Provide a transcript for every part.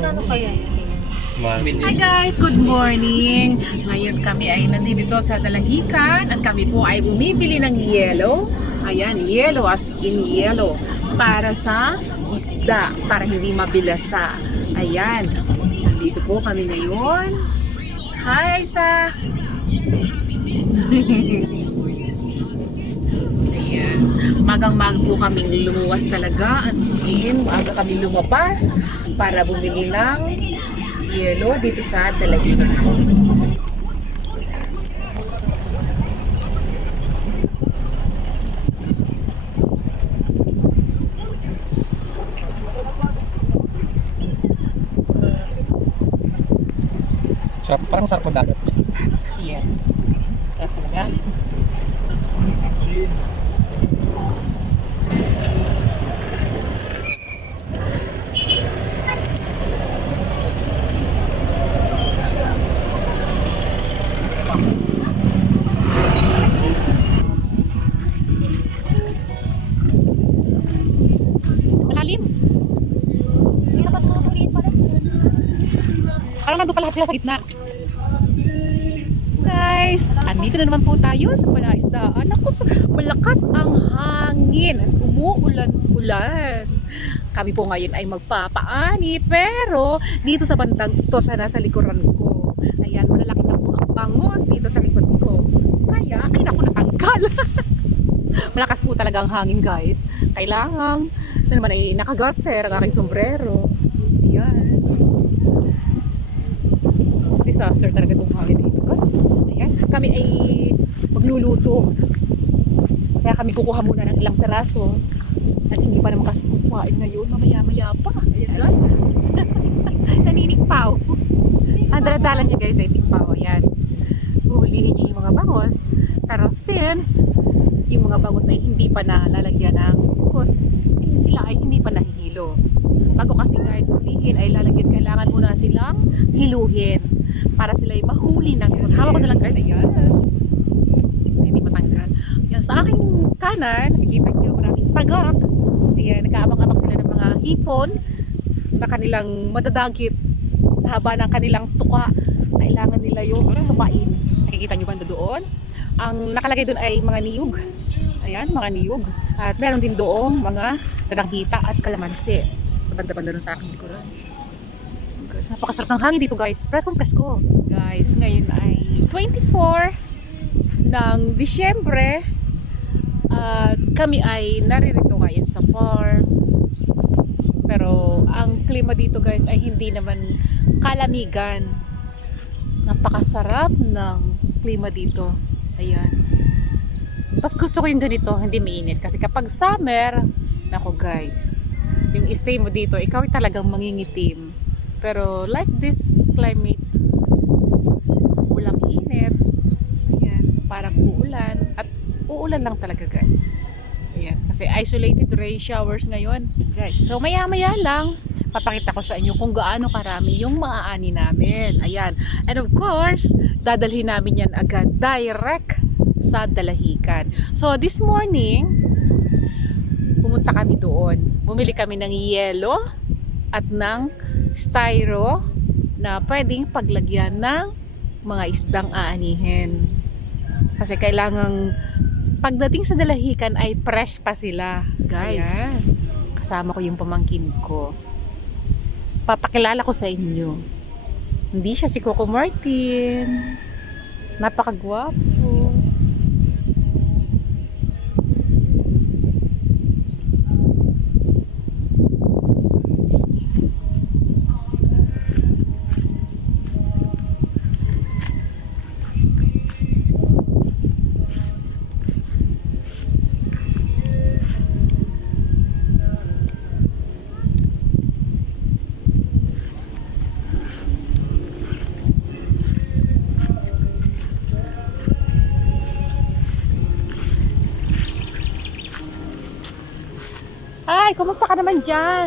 Ano kaya yun? Hi guys, good morning. Ngayon kami ay nandito sa Dalahican at kami po ay bumibili ng yelo. Ayan, yelo as in yelo para sa isda, para hindi mabilasa. Ayan, nandito po kami ngayon. Hi, Isa! Ayan, magang-mag po kaming lumuwas talaga. As in, maaga kami lumabas para bumili ng yelo dito sa Dalahican. Sarap, parang sarap ng dagat. Yes. Sarap talaga. Malalim. Hindi na ba tumutuloy pala? Parang nandun pa lahat sila sa gitna. Guys, andito na naman po tayo sa palaisdaan. Naku, malakas ang hangin at umuulan-ulan. Kami po ngayon ay magpapaani, pero dito sa bandang ito sa nasa likuran ko. Ayan, malalaki na po ang bangos dito sa likod ko. Kaya, ay naku, natanggal. Malakas po talaga ang hangin, guys. Kailangan, ito naman ay nakagarter ang aking sombrero. Ayan. Disaster talaga itong hangin dito, guys. Ayan, kami ay magluluto. Kaya kami kukuha muna ng ilang peraso. At hindi pa naman kasi kukuhain ngayon. Mamaya-maya pa. Ayan, guys. Naninikpaw. Ang daladala niya, guys, ay tikpaw. Ayan. Huhulihin niya yung mga bangos. Pero since yung mga bangos ay hindi pa nalalagyan ng kuskus, sila ay hindi pa nahihilo. Bago kasi, guys, hulihin ay lalagyan, kailangan muna silang hiluhin para sila ay mahuli ng ipon. Hawak ko na lang, guys. Ayan. Hindi matanggal. Yan, sa aking kanan, nakikita nyo maraming tagak. Ayan, nag-aabang-abang sila ng mga hipon na kanilang madadagit sa haba ng kanilang tuka. Kailangan nila yung tukain. Nakikita nyo ba doon? Ang nakalagay doon ay mga niyog. Ayan, mga niyog. At meron din doon mga dadanghita at kalamansi. Sa banda-banda doon sa aking likuran. Guys, napakasarap ng hangin dito, guys. Preskong presko. Guys, ngayon ay 24 ng Disyembre. At kami ay naririto ngayon sa farm. Pero ang klima dito, guys, ay hindi naman kalamigan. Napakasarap ng klima dito. Ayan. Mas gusto ko yung ganito, hindi mainit. Kasi kapag summer, nako guys, yung stay mo dito, ikaw ay talagang mangingitim. Pero like this climate, walang init. Ayan, parang uulan. At uulan lang talaga, guys. Ayan, kasi isolated rain showers ngayon, guys. So maya-maya lang, papakita ko sa inyo kung gaano karami yung maaani namin. Ayan. And of course, dadalhin namin yan agad direct sa Dalahican. So this morning, pumunta kami doon. Bumili kami ng yelo at ng styro na pwedeng paglagyan ng mga isdang aanihin. Kasi kailangang pagdating sa Dalahican ay fresh pa sila, guys. Ayan. Kasama ko yung pamangkin ko. Papakilala ko sa inyo. Hindi siya si Coco Martin. Napakagwapo. Ay, kumusta ka naman dyan?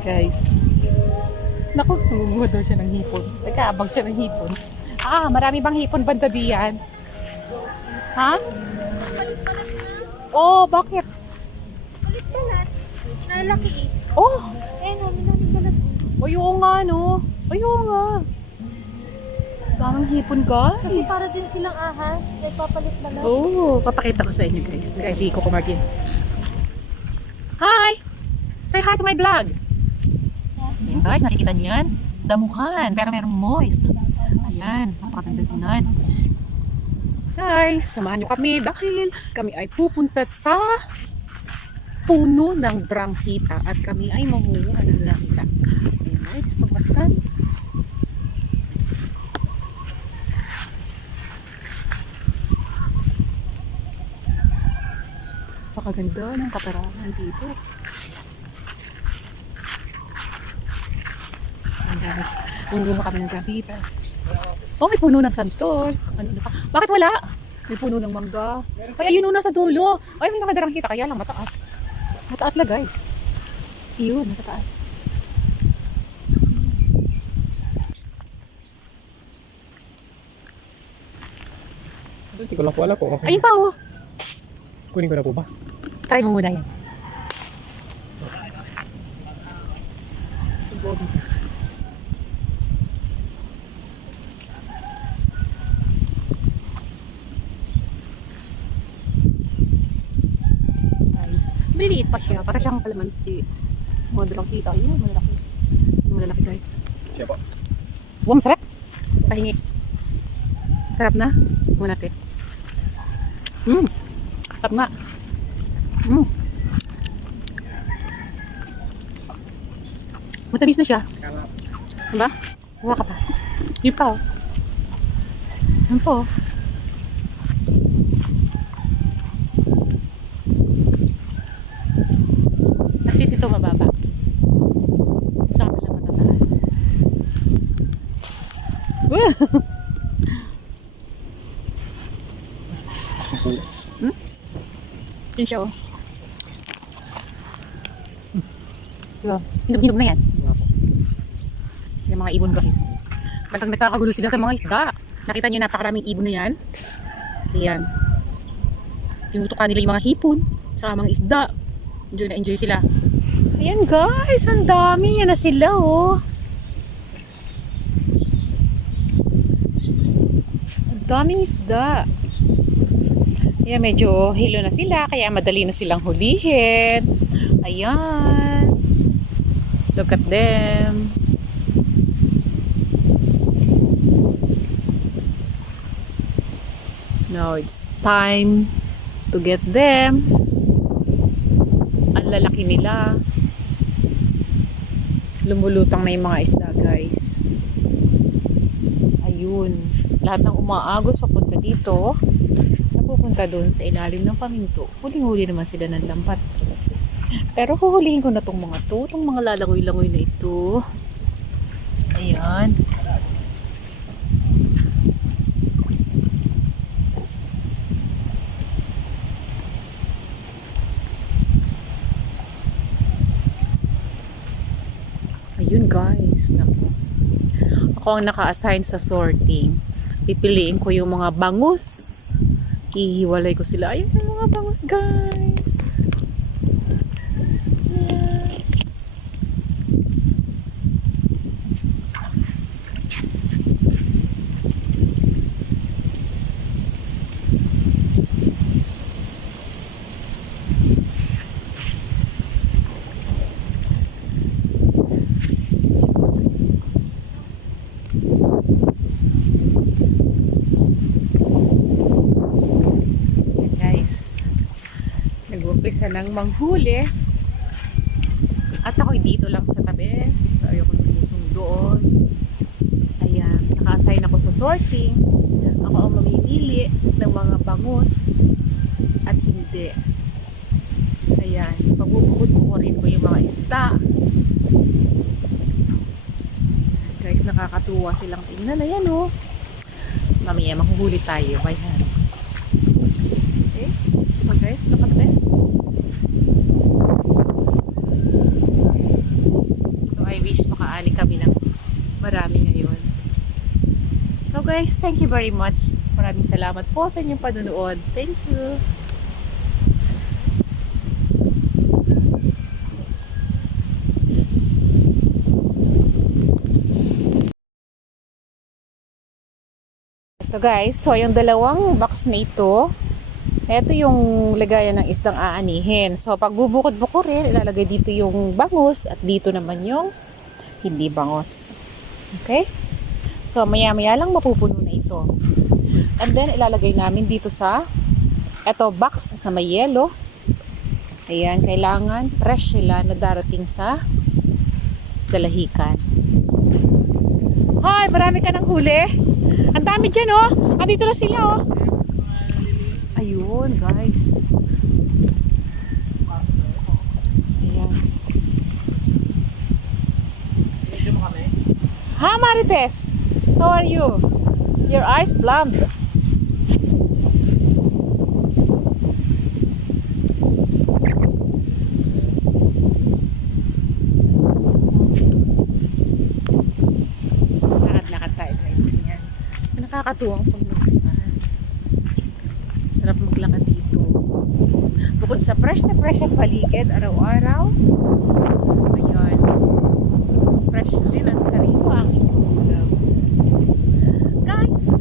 Guys. Naku, nangunguha daw siya ng hipon. Nagkaabang siya ng hipon. Ah, marami bang hipon banda diyan? Ha? Palit-palit na. Oh, bakit? Palit-palit. Nalalaki eh. Oh, Eh, no, Uy, oo nga, no? Uy, oo nga. Daming hipon, Kasi guys. para din silang ahas. Nagpapalit na lang. Oo, papakita ko sa inyo, guys. Guys, si Coco Martin. Hi! Say hi to my vlog! Ayan, guys, nakikita niyo yan? Damuhan, pero merong moist. Ayan, napakaganda tingnan. Guys, samahan niyo kami dahil kami ay pupunta sa puno ng branghita at kami ay mamuha ng branghita. Ayan, guys, pagmasdan. Napakaganda ng kaparahan dito. Ayan, guys, puno na kami ng branghita. Oh, may puno ng santol. Ano pa? Bakit wala? May puno ng mangga. Ay, ayun na sa dulo. Ay, may nakadarang kita. Kaya lang, mataas. Mataas lang, guys. Iyon, mataas. Hindi ko lang po alam kung okay. Ayun pa, oh. Kunin ko na po ba? Try mo muna yan. Guys, maliliit pa siya. Para siyang kalamansi. Madrang kita. Ayun, malalaki. Malalaki, guys. Siya po. Wow, masarap. Pahingi. Sarap na. Muna natin. Sarap nga. Matamis na siya. Diba? Huwa ka pa. Yun pa, oh. Yun po. At least ito mababa. Sa akin lang matataas. Woo! Yun siya, oh. Diba? Hinog-hinog na yan. Yung mga ibon, guys. Bantang nagkakagulo sila sa mga isda. Nakita niyo napakaraming ibon na yan. Ayan. Tinutukan nila yung mga hipon sa mga isda. Enjoy na enjoy sila. Ayan, guys. Ang dami. Yan na sila, oh. Ang daming isda. Ayan, medyo hilo na sila. Kaya madali na silang hulihin. Ayan. Look at them. Now it's time to get them. Ang lalaki nila. Lumulutang na yung mga isda, guys. Ayun. Lahat ng umaagos papunta dito. Napupunta doon sa ilalim ng paminto. Huling-huli naman sila ng lambat. Pero huhulihin ko na tong mga to. Tong mga lalangoy-langoy na ito. Ayan. Ayun, guys. Naku. Ako ang naka-assign sa sorting. Pipiliin ko yung mga bangus. Ihiwalay ko sila. Ayun yung mga bangus, guys. Nag-umpisa ng manghuli at ako'y dito lang sa tabi, so ayoko lumusong doon. Ayan, naka-assign ako sa sorting. Ako ang mamimili ng mga bangus at hindi. Ayan, pagbubuhod-buhurin ko yung mga isda. Guys, nakakatuwa silang tingnan. Ayan, oh. Mamaya mahuhuli tayo by hands. Okay, so guys, look at that. So I wish makaani kami ng marami ngayon. So guys, thank you very much. Maraming salamat po sa inyong panonood. Thank you. Ito guys, so yung dalawang box na ito, yung lagayan ng isdang aanihin. So pag bubukod-bukurin, ilalagay dito yung bangus at dito naman yung hindi bangus. Okay? So maya-maya lang mapupuno na ito. And then ilalagay namin dito sa box na may yelo. Ayan, kailangan fresh sila na darating sa dalahikan. Hoy, marami ka ng huli. Ang dami dyan, oh. Andito na sila, oh. Ayun, guys. Ayan. Ha, Marites? How are you? Your eyes plump. Lakad-lakad tayo, guys. Ayan. Nakakatuwang pagmusikan. Sarap maglakad dito. Bukod sa fresh na fresh ang paligid araw-araw, ayun, fresh din at sariwa ang inyong ulam. Guys,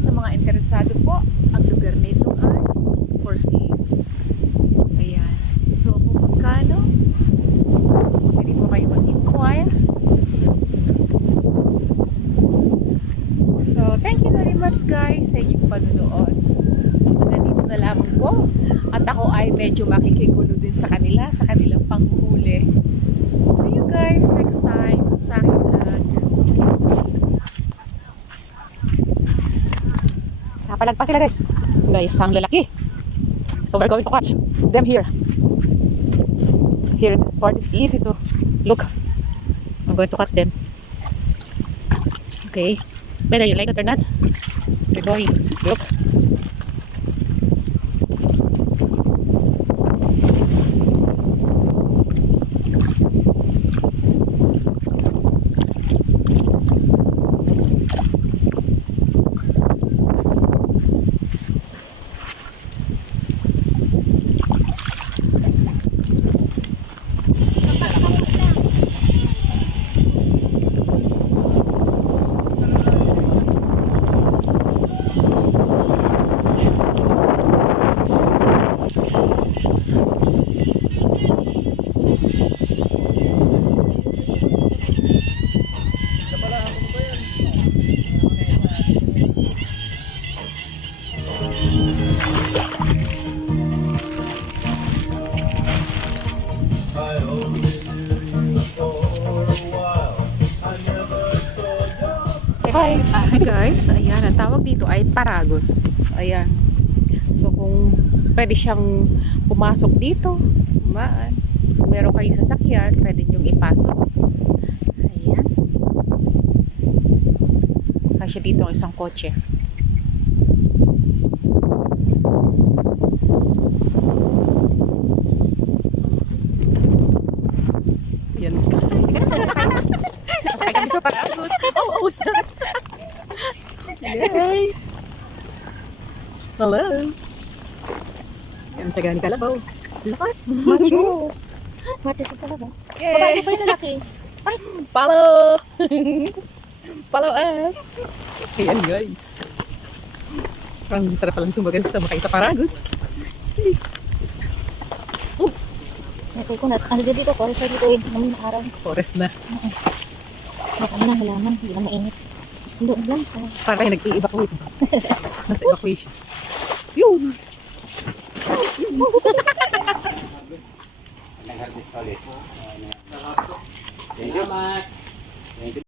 sa mga interesado po, ang lugar nito ay for sale. Ayan. So, kung magkano, pwede po kayo mag-inquire. So, thank you very much guys sa inyong panunood. Hanggang dito na lamang po. At ako ay medyo makikigulo din sa kanila, sa kanilang panghuli. See you guys next time sa aking vlog. Napalagpas sila guys. Guys, ang lalaki. So we're going to catch them here. Here in this part, it's easy to look. I'm going to catch them. Okay. Whether you like it or not, we're going. Look. Hi! Hi guys, ayan, ang tawag dito ay paragos. Ayan. So kung pwede siyang pumasok dito, kumaan. Kung meron kayo sasakyan, pwede niyong ipasok. Ayan. Kasi dito ang isang kotse. Yan guys. Nakasakay kami sa paragos. Oh, sorry. Hey. Hello. Yan, tsaga ni Kalabaw. Lakas. Macho. Macho sa talaga. Babae ba yung lalaki? Ay, follow. Follow us. Ayan guys. Parang sarap palang sumagal sa makay sa paragos. Nakukunat. Ano dito ko? Sa dito yung namin araw. Forest na. Baka na halaman. Hindi na mainit. Doon lang sa... Para tayo nag-i-evacuate. Nasa evacuation. Yun! Nag-harvest ulit. Thank you.